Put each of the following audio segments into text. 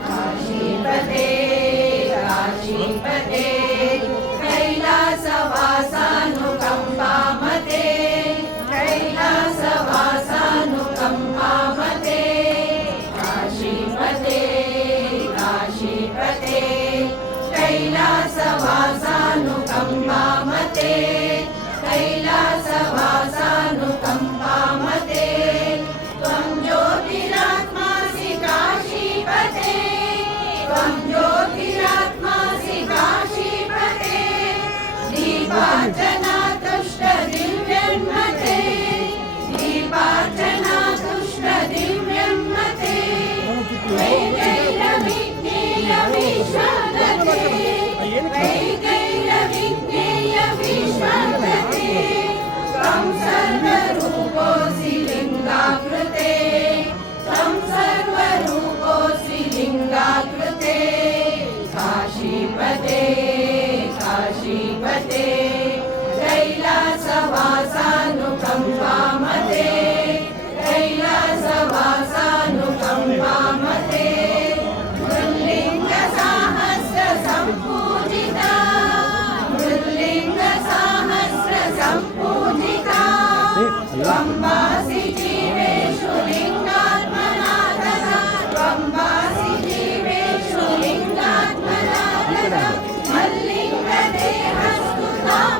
काशीपते काशीपते कैलासवासानुकंपामते कैलासवासानुकंपामते काशीपते काशीपते कैलासवासानुकंपामते कैलासवासानुकंपामते त्वं ज्योतिरात्मासि काशीपते त्वं ज्योतिरात्मासि काशीपते दीपार्चनातुष्टदिव्यन्मते दीपार्चनातुष्टदिव्यन्मते वैदैरविज्ञेयविश्वदते वैदैरविज्ञेयविश्वदते त्वं सर्वरूपोऽसि लिङ्गाकृते त्वं सर्वरूपोऽसि लिङ्गाकृते काशीपते काशीपते कैलासवासानुकंपामते कैलासवासानुकंपामते मृल्लिङ्गसाहस्रसम्पूजिता मृल्लिङ्गसाहस्रसम्पूजिता त्वं वासि जीवेषु लिङ्गात्मना तथा त्वं वासि जीवेषु लिङ्गात्मना तथा मल्लिङ्गदेहस्तुतां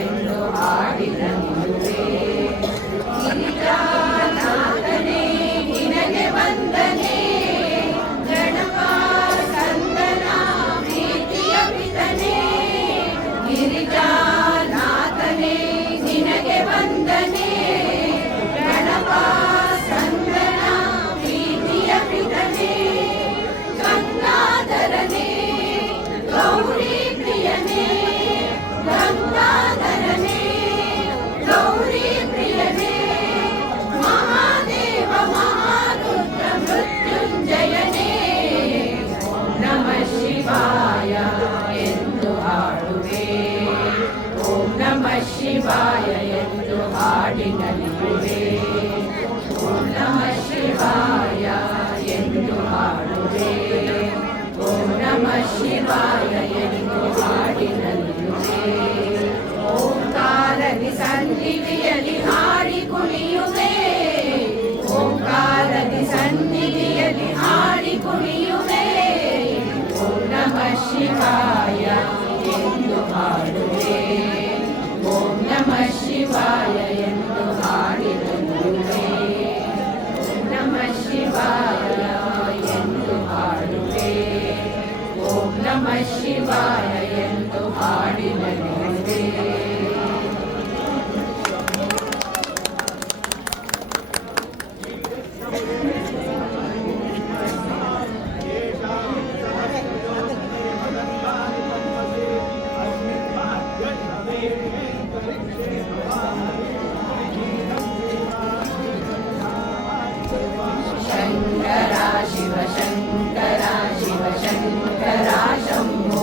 ಎಂದು ಹಾಡಿದ ನಿಲುವೆ ಗಿರಿಜಾನಾಥನೇ ನಿನಗೆ ವಂದನೆ ಗಣಪ ಸಂದನ ಪ್ರೀತಿಯ ಪಿತನೇ ಗಿರಿಜಾನಾಥನೇ ನಿನಗೆ ವಂದನೆ ಗಣಪ ಸಂದನ ಪ್ರೀತಿಯ ಪಿತನೇ ಗಂಗಾಧರನೇ ಗೌರಿ ಪ್ರಿಯನೇ ಗಂಗಾಧರನೇ ಗೌರಿ ಪ್ರಿಯನೇ ಮಹಾದೇವ ಮಹಾರುದ್ರ ಮೃತ್ಯುಂಜಯನೇ ಓಂ ನಮಃ ಶಿವಾಯ ಎಂದು ಹಾಡುವೆ ಓಂ ನಮಃ ಶಿವಾಯ ಎಂದು ಹಾಡಿನಲ್ಲಿರುವೆ ಓಂ ನಮಃ ಶಿವಾಯ ಎಂದು ಹಾಡುವೆ ಓಂ ನಮಃ ಶಿವಾಯ ಎಂದು ಹಾಡಿನಲ್ಲಿರುವೆ ಓಂಕಾರದಿ ಸನ್ನಿಧಿಯಲ್ಲಿ ಹಾಡಿ ಕುಣಿಯುವೆ ಓಂಕಾರದಿ ಸನ್ನಿಧಿಯಲ್ಲಿ ಹಾಡಿ ಕುಣಿಯುವೆ ಓಂ ನಮಃ ಶಿವಾಯ ಎಂದು ಹಾಡುವೆ ಓಂ ನಮಃ ಶಿವಾಯ ಎಂದು ಹಾಡಿನಲ್ಲಿರುವೆ ಓಂ ನಮಃ ಶಿವಾಯ ಎಂದು ಹಾಡುವೆ ಓಂ ನಮಃ ಶಿವಾಯ ಎಂದು ಹಾಡಿನಲ್ಲಿರುವೆ ಶಂಕರ ಶಿವ ಶಂಕರ ಶಿವ ಶಂಕರ ಶಂಭೋ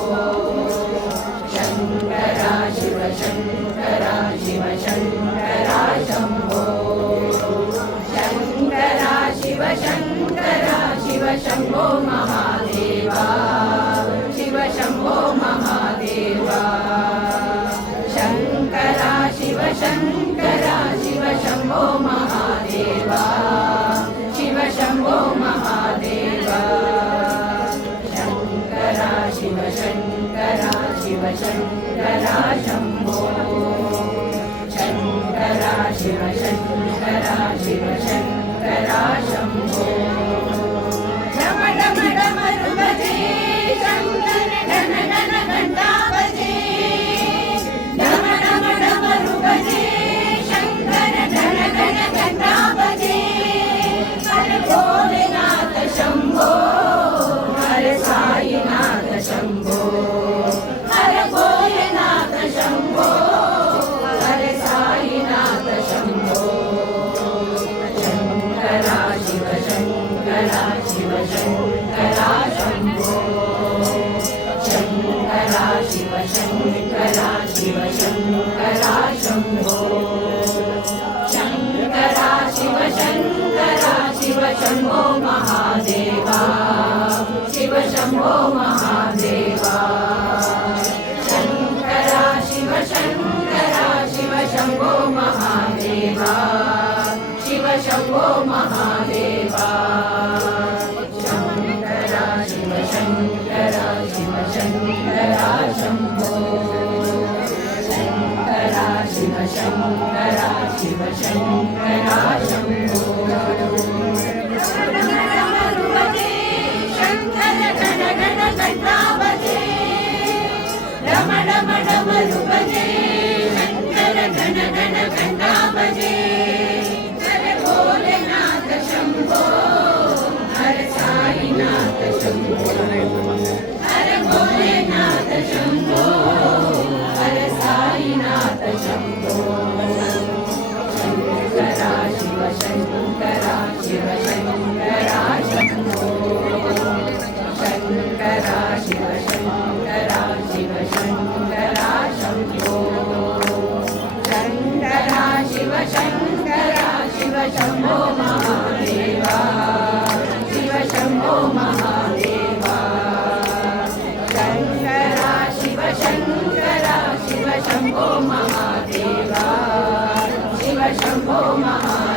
ಶಂಕರ ಶಿವ ಶಂಕರ ಶಿವ ಶಂಕರ ಶಂಭೋ ಶಂಕರ ಶಿವ ಶಂಕರ ಶಿವ ಶಂಭೋ ಮಹಾದೇವ ಶಿವ ಶಂಭೋ ಮಹಾದೇವ ಶಂಕರ ಶಿವ ಶಂಕರ ಶಿವ ಶಂಭೋ ಮಹಾದೇವ ಶಿವ ಶಂಭೋ ಮಹಾದೇವ ಶಂಕರ ಶಿವ ಶಂಕರ ಶಿವ ಶಂಕರ ಶಂಭೋ ಶಂಕರ ಶಿವ ಶಂಕರ ಶಿವ ಶಂಕರ ಶಂಭೋ ಡಮ ಡಮ ಡಮರು ಬಜೆ ಶಂಕರ ಘನ ಘನ ಘಂಟಾ ಬಜೆ ಡಮ ಡಮ ಡಮರು ಬಜೆ ಶಂಕರ ಘನ ಘನ ಘಂಟಾ ಬಜೆ ಹರ ಭೋಲೆನಾಥ ಶಂಭೋ ಹರ ಸಾಯಿನಾಥ ಶಂಭೋ ಹರ ಭೋಲೆನಾಥ ಶಂಭೋ ಹರ ಸಾಯಿನಾಥ ಶಂಭೋ ಶಂಕರ ಶಿವ ಶಂಕರ ಶಿವ ಶಂಕರ ಶಂಭೋ ಶಂಕರ ಶಿವ ಶಂಕರ ಶಿವ ಶಂಕರ ಶಂಭೋ ಶಂಕರ ಶಿವ ಶಂಕರ ಶಿವ ಶಂಭೋ ಮಹಾದೇವ ಶಿವ ಶಂಭೋ ಮಹಾದೇವ ಶಂಕರ ಶಿವ ಶಂಕರ ಶಿವ ಶಂಭೋ ಮಹಾದೇವ ಶಿವ ಶಂಭೋ ಮಹಾದೇವ ಶಂಕರ ಶಿವ ಶಂಕರ ಶಿವ ಶಂಕರ ಶಂಭೋ ಶಂಕರ ಶಿವ ಶಂಕರ ಶಿವ ಶಂಕರ ಶಂಭೋ ಡಮರು ಬಜೆ ಶಂಕರ ಘನ ಘನ ಘಂಟಾ ಬಜೆ ಡಮ ಡಮ ಡಮರು ಬಜೆ ಶಂಕರ ಘನ ಘನ ಘಂಟಾ ಬಜೆ ಹರ ಭೋಲೆನಾಥ ಶಂಭೋ ಹರ ಸಾಯಿನಾಥ ಶಂಭೋ ಹರ ಭೋಲೆನಾಥ ಶಂಭೋ ಹರ ಸಾಯಿನಾಥ ಶಂಭೋ ಶಂಕರ ಶಿವ ಶಂಕರ ಶಿವ ಶಂಕರ ಶಂಭೋ ಶಂಕರ ಶಿವ ಶಂಕರ ಶಿವ ಶಂಕರ ಶಂಭೋ ಶಂಕರ ಶಿವ ಶಂಕರ ಶಿವ ಶಂಭೋ ಮಹಾದೇವ ಶಿವ ಶಂಭೋ ಮಹಾದೇವ ಶಂಕರ ಶಿವ ಶಂಕರ ಶಿವ ಶಂಭೋ ಮಹಾದೇವ ಶಿವ ಶಂಭೋ ಮಹಾದೇವ